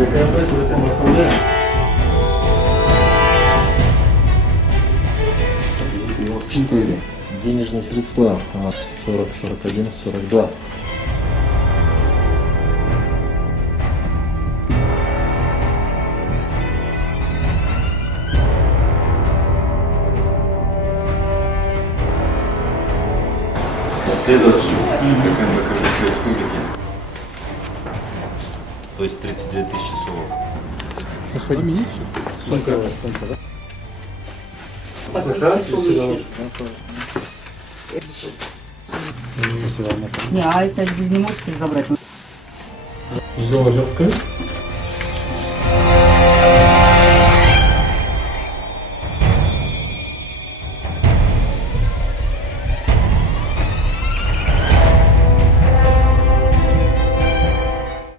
Законодатель этим оставляем. Четыре. Денежные средства 40, 41, 42. Следователь КМБ Кыргызской Республики. То есть 32 тысячи сулов. Заходи. Сумка, да? Под 200 сум еще. Не, а это без не можете забрать. Взяла жертву.